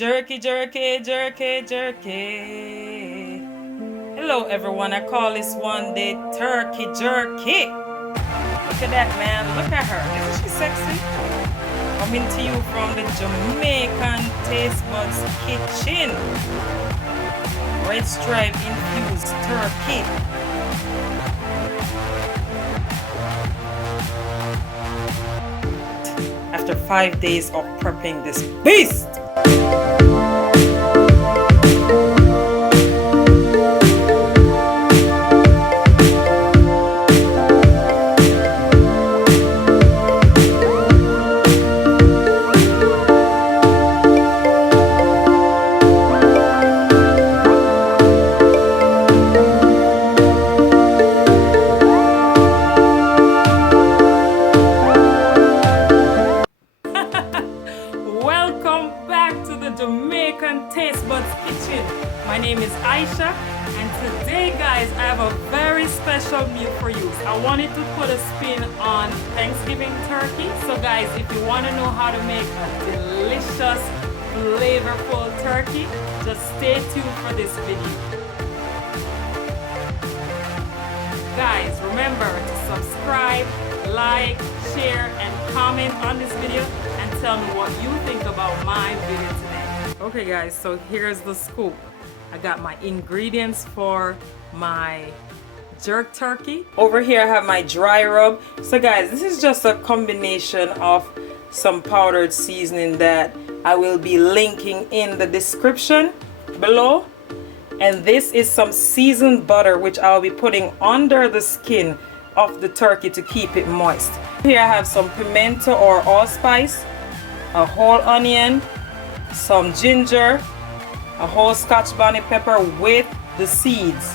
Jerky, jerky, jerky, jerky. Hello, everyone. I call this one the turkey jerky. Look at that, man. Look at her. Isn't she sexy? Coming to you from the Jamaican Taste Buds Kitchen. Red stripe infused turkey. After 5 days of prepping this beast. Welcome back to the Jamaican Taste Buds Kitchen. My name is Aisha, and today, guys, I have a very special meal for you. I wanted to put a spin on Thanksgiving turkey. So, guys, if you want to know how to make a delicious, flavorful turkey, just stay tuned for this video. Guys, remember to subscribe, like, share, and comment on this video and tell me what you think about my video today. Okay guys, so here's the scoop. I got my ingredients for my jerk turkey. Over here I have my dry rub. So guys, this is just a combination of some powdered seasoning that I will be linking in the description below. And this is some seasoned butter which I'll be putting under the skin of the turkey to keep it moist. Here I have some pimento or allspice, a whole onion, some ginger, a whole Scotch bonnet pepper with the seeds,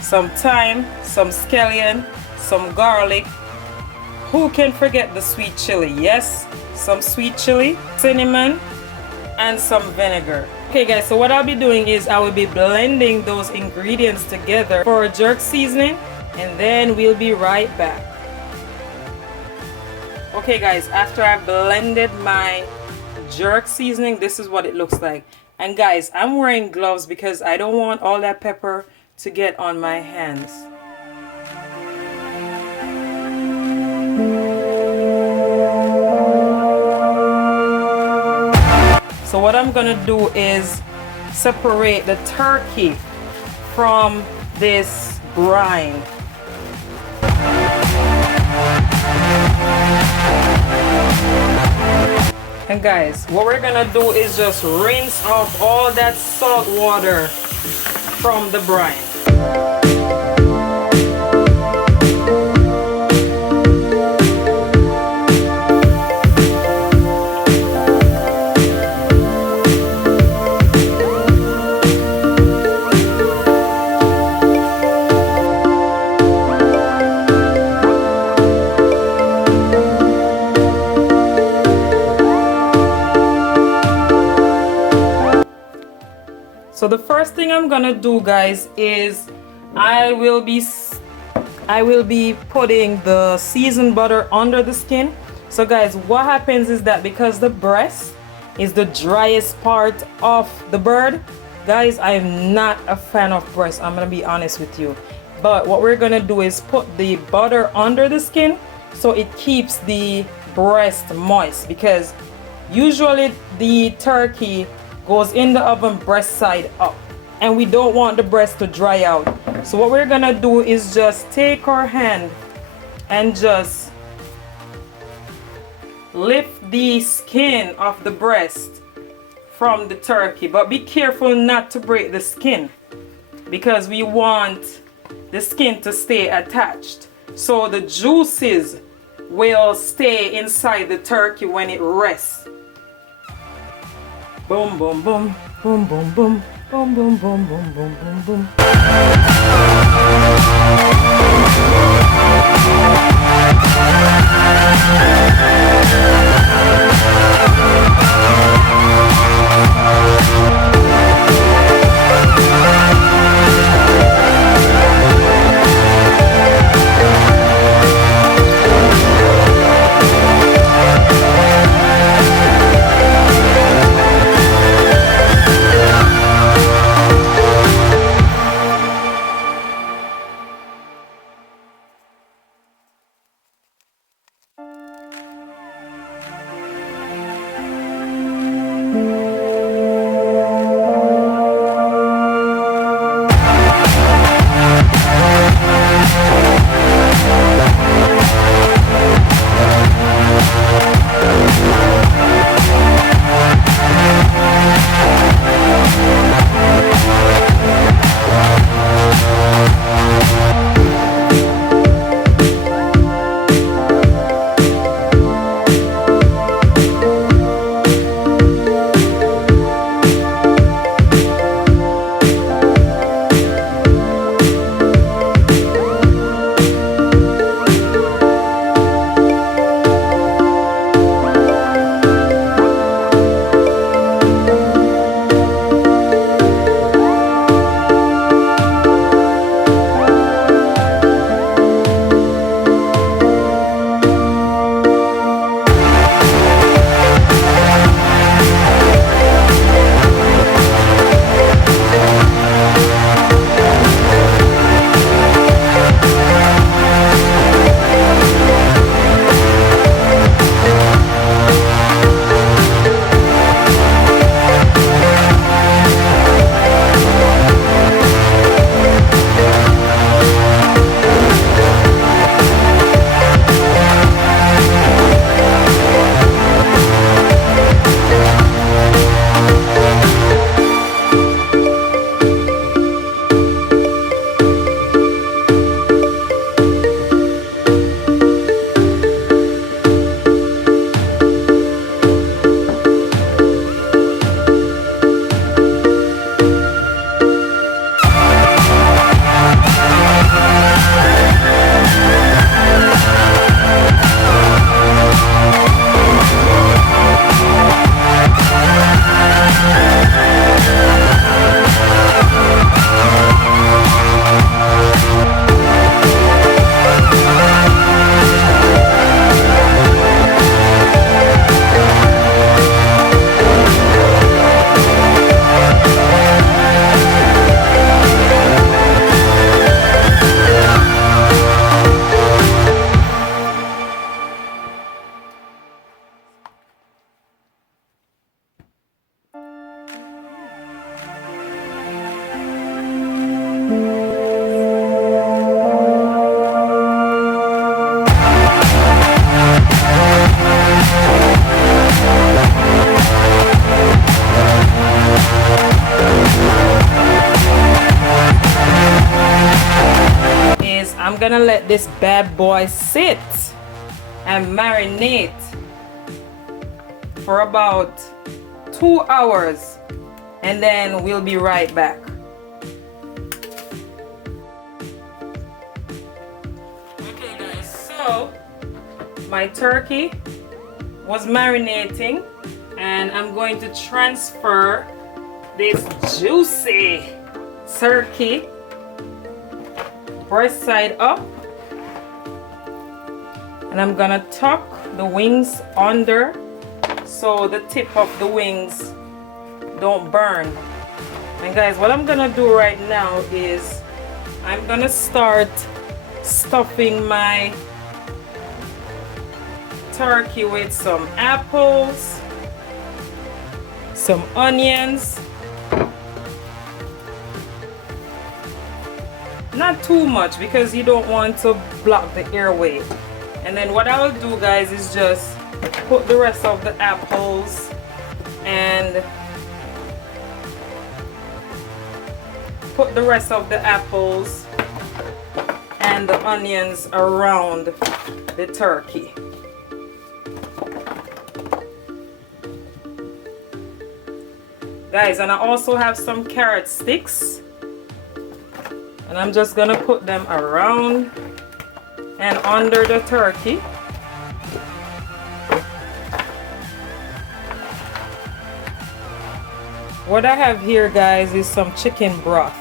some thyme, some scallion, some garlic. Who can forget the sweet chili? Yes, some sweet chili, cinnamon, and some vinegar. Okay guys, so what I'll be doing is I will be blending those ingredients together for a jerk seasoning, and then we'll be right back. Okay guys, after I've blended my jerk seasoning, this is what it looks like. And guys, I'm wearing gloves because I don't want all that pepper to get on my hands. So what I'm gonna do is separate the turkey from this brine. And guys, what we're gonna do is just rinse off all that salt water from the brine. So the first thing I'm gonna do, guys, is I will be putting the seasoned butter under the skin. So guys, what happens is that because the breast is the driest part of the bird, guys, I am not a fan of breast. I'm gonna be honest with you. But what we're gonna do is put the butter under the skin so it keeps the breast moist, because usually the turkey goes in the oven breast side up, and we don't want the breast to dry out. So what we're gonna do is just take our hand and just lift the skin of the breast from the turkey, but be careful not to break the skin because we want the skin to stay attached, so the juices will stay inside the turkey when it rests. Boom, boom, boom, boom, boom, boom, boom, boom, boom, boom, boom, boom, boom. gonna let this bad boy sit and marinate for about 2 hours, and then we'll be right back. Okay guys, so my turkey was marinating, and I'm going to transfer this juicy turkey breast side up, and I'm gonna tuck the wings under so the tip of the wings don't burn. And guys, what I'm gonna do right now is I'm gonna start stuffing my turkey with some apples, some onions, not too much because you don't want to block the airway. And then what I will do guys is just put the rest of the apples and the onions around the turkey. Guys, and I also have some carrot sticks, and I'm just gonna put them around and under the turkey. What I have here guys is some chicken broth.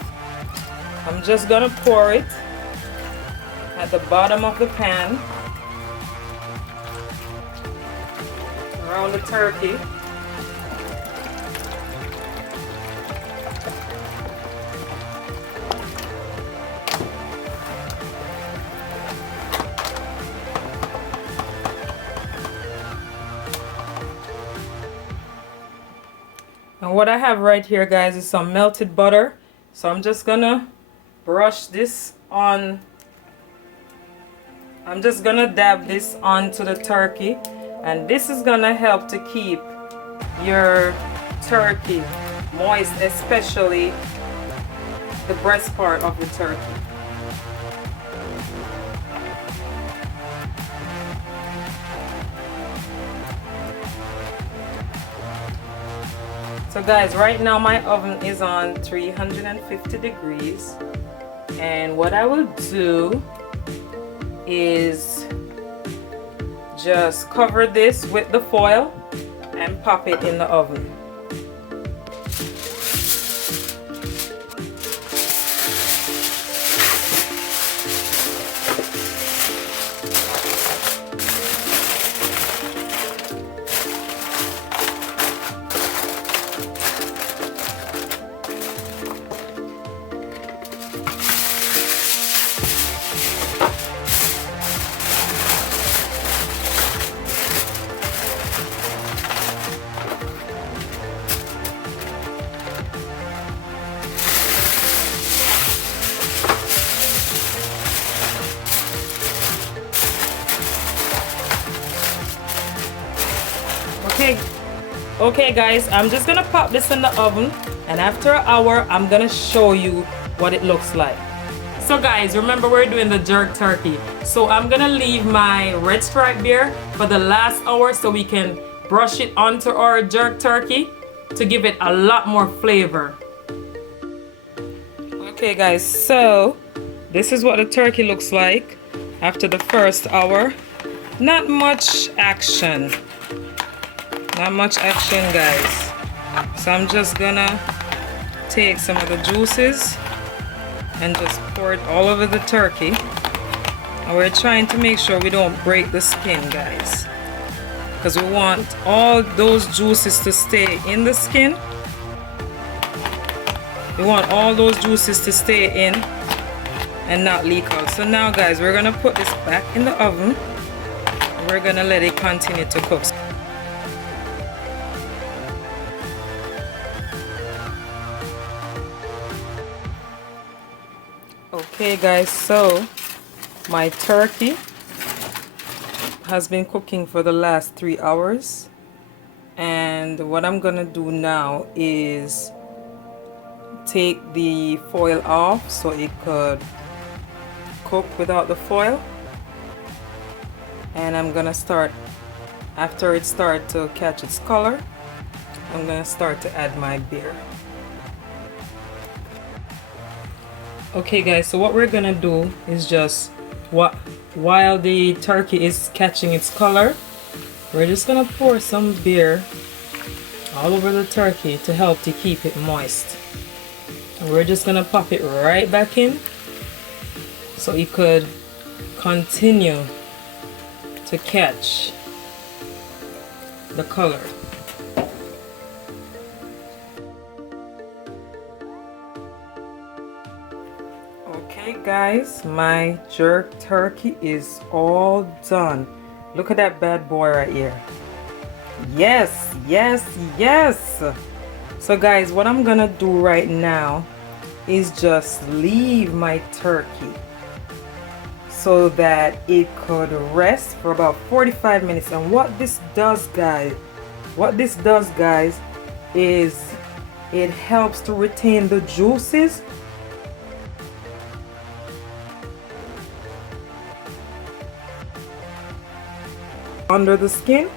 I'm just gonna pour it at the bottom of the pan around the turkey. And what I have right here guys is some melted butter, so I'm just gonna brush this on. I'm just gonna dab this onto the turkey, and this is gonna help to keep your turkey moist, especially the breast part of the turkey. So guys, right now my oven is on 350 degrees, and what I will do is just cover this with the foil and pop it in the oven. Okay guys, I'm just gonna pop this in the oven, and after an hour I'm gonna show you what it looks like. So guys, remember we're doing the jerk turkey, so I'm gonna leave my red stripe there for the last hour so we can brush it onto our jerk turkey to give it a lot more flavor. Okay guys, so this is what the turkey looks like after the first hour. Not much action. Not much action guys. So I'm just gonna take some of the juices and just pour it all over the turkey. And we're trying to make sure we don't break the skin guys, because we want all those juices to stay in the skin. We want all those juices to stay in and not leak out. So now guys, we're gonna put this back in the oven. We're gonna let it continue to cook. Okay guys, so my turkey has been cooking for the last 3 hours, and what I'm gonna do now is take the foil off so it could cook without the foil, and I'm gonna start, after it starts to catch its color, I'm gonna start to add my beer. Okay guys, so what we're gonna do is just while the turkey is catching its color, we're just gonna pour some beer all over the turkey to help to keep it moist. And we're just gonna pop it right back in so it could continue to catch the color. Okay guys, my jerk turkey is all done. Look at that bad boy right here. Yes, yes, yes. So guys, what I'm gonna do right now is just leave my turkey so that it could rest for about 45 minutes. And what this does guys, is it helps to retain the juices under the skin,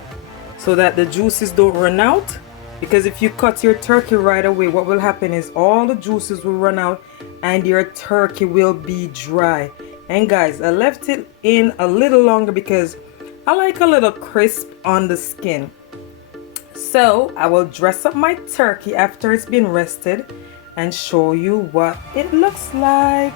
so that the juices don't run out. Because if you cut your turkey right away, what will happen is all the juices will run out and your turkey will be dry. And guys, I left it in a little longer because I like a little crisp on the skin. So I will dress up my turkey after it's been rested and show you what it looks like.